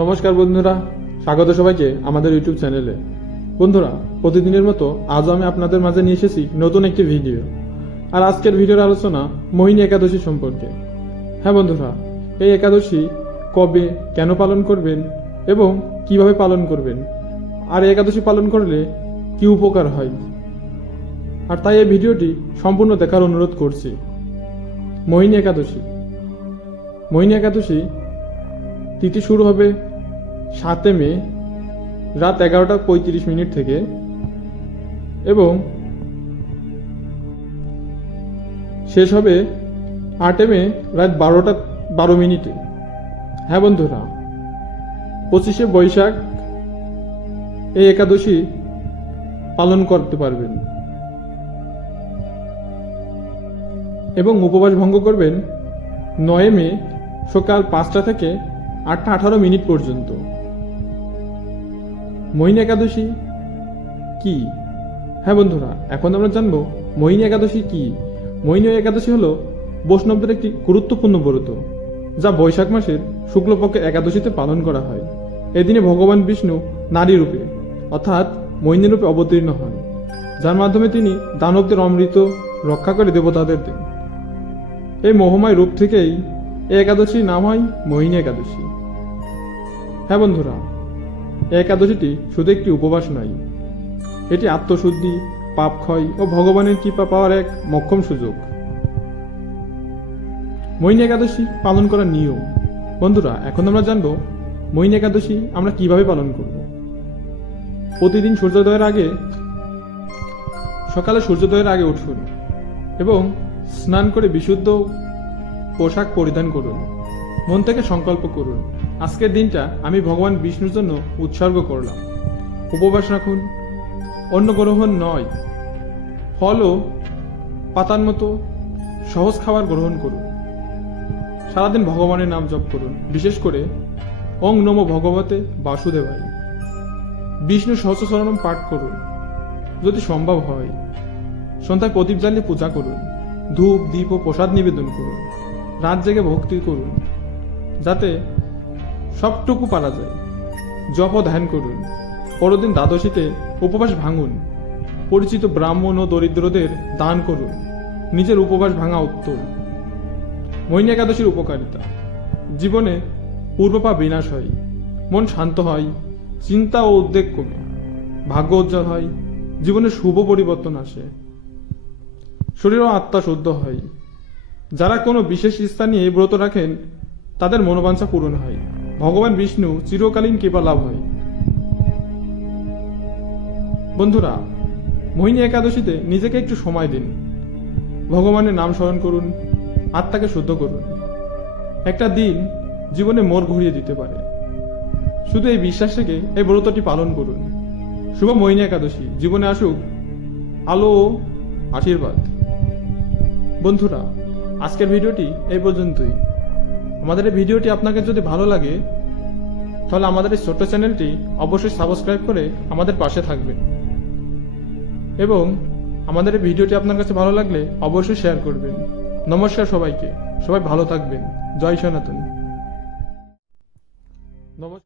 নমস্কার বন্ধুরা, স্বাগত সবাইকে আমাদের ইউটিউব চ্যানেলে। বন্ধুরা, প্রতিদিনের মতো আজও আমি আপনাদের মাঝে নিয়ে এসেছি নতুন একটি ভিডিও। আর আজকের ভিডিওর আলোচনা মোহিনী একাদশী সম্পর্কে। হ্যাঁ বন্ধুরা, এই একাদশী কবে, কেন পালন করবেন এবং কিভাবে পালন করবেন, আর এই একাদশী পালন করলে কি উপকার হয়, আর তাই এই ভিডিওটি সম্পূর্ণ দেখার অনুরোধ করছি। মোহিনী একাদশী তিথি শুরু হবে 7 মে রাত 11:35 থেকে এবং শেষ হবে 8 মে রাত 12:12। হ্যাঁ বন্ধুরা, 25শে বৈশাখ এই একাদশী পালন করতে পারবেন এবং উপবাস ভঙ্গ করবেন 9 মে সকাল 5টা থেকে 8:18 পর্যন্ত। মোহিনী একাদশী কি? হ্যাঁ বন্ধুরা, এখন আমরা জানবো মোহিনী একাদশী কি। মোহিনী একাদশী হলো বৈষ্ণবদের একটি গুরুত্বপূর্ণ ব্রত, যা বৈশাখ মাসের শুক্লপক্ষের একাদশীতে পালন করা হয়। এদিনে ভগবান বিষ্ণু নারী রূপে অর্থাৎ মোহিনী রূপে অবতীর্ণ হন, যার মাধ্যমে তিনি দানবদের অমৃত রক্ষা করে দেবতাদের দেন। এই মোহময় রূপ থেকেই এই একাদশীর নাম হয় মোহিনী একাদশী। হ্যাঁ বন্ধুরা, এই একাদশীটি শুধু একটি উপবাস নয়, এটি আত্মশুদ্ধি, পাপ ক্ষয় ও ভগবানের কৃপা পাওয়ার এক মোক্ষম সুযোগ। মোহিনী একাদশী পালন করার নিয়ম। বন্ধুরা, এখন আমরা জানবো মোহিনী একাদশী আমরা কিভাবে পালন করব। প্রতিদিন সকালে সূর্যোদয়ের আগে উঠুন এবং স্নান করে বিশুদ্ধ পোশাক পরিধান করুন। মন থেকে সংকল্প করুন, আজকের দিনটা আমি ভগবান বিষ্ণুর জন্য উৎসর্গ করলাম। উপবাস রাখুন, অন্ন গ্রহণ নয়, ফল ও পাতার মতো সহজ খাবার গ্রহণ করুন। সারাদিন ভগবানের নাম জপ করুন, বিশেষ করে ওং নমো ভগবতে বাসুদেবায়। বিষ্ণু সহস্রচরণম পাঠ করুন যদি সম্ভব হয়। সন্ধ্যায় প্রদীপ জ্বালিয়ে পূজা করুন, ধূপ দীপ ও প্রসাদ নিবেদন করুন। রাত জেগে ভক্তি করুন যাতে সবটুকু পারা যায়। জপ ও ধ্যান করুন। পরদিন দ্বাদশীতে উপবাস ভাঙুন। পরিচিত ব্রাহ্মণ ও দরিদ্রদের দান করুন। নিজের উপবাস ভাঙা উত্তম। মোহিনী একাদশীর উপকারিতা। জীবনে পূর্বপাপ বিনাশ হয়, মন শান্ত হয়, চিন্তা ও উদ্বেগ কমে, ভাগ্য উজ্জ্বল হয়, জীবনে শুভ পরিবর্তন আসে, শরীর ও আত্মা শুদ্ধ হয়। যারা কোনো বিশেষ ইচ্ছা নিয়ে ব্রত রাখেন তাদের মনোবাঞ্ছা পূরণ হয়, ভগবান বিষ্ণু চিরকালীন কৃপা লাভ হয়। বন্ধুরা, মোহিনী একাদশীতে নিজেকে একটু সময় দিন। ভগবানের নাম স্মরণ করুন, আত্মাকে শুদ্ধ করুন। একটা দিন জীবনে মোড় ঘুরিয়ে দিতে পারে। শুধু এই বিশ্বাস থেকে এই ব্রতটি পালন করুন। শুভ মোহিনী একাদশী। জীবনে আসুক আলো ও আশীর্বাদ। বন্ধুরা, আজকের ভিডিওটি এই পর্যন্তই। আমাদের এই ভিডিওটি আপনাকে যদি ভালো লাগে তাহলে আমাদের এই ছোট্ট চ্যানেলটি অবশ্যই সাবস্ক্রাইব করে আমাদের পাশে থাকবেন এবং আমাদের এই ভিডিওটি আপনার কাছে ভালো লাগলে অবশ্যই শেয়ার করবেন। নমস্কার সবাইকে, সবাই ভালো থাকবেন। জয় সনাতন। নমস্কার।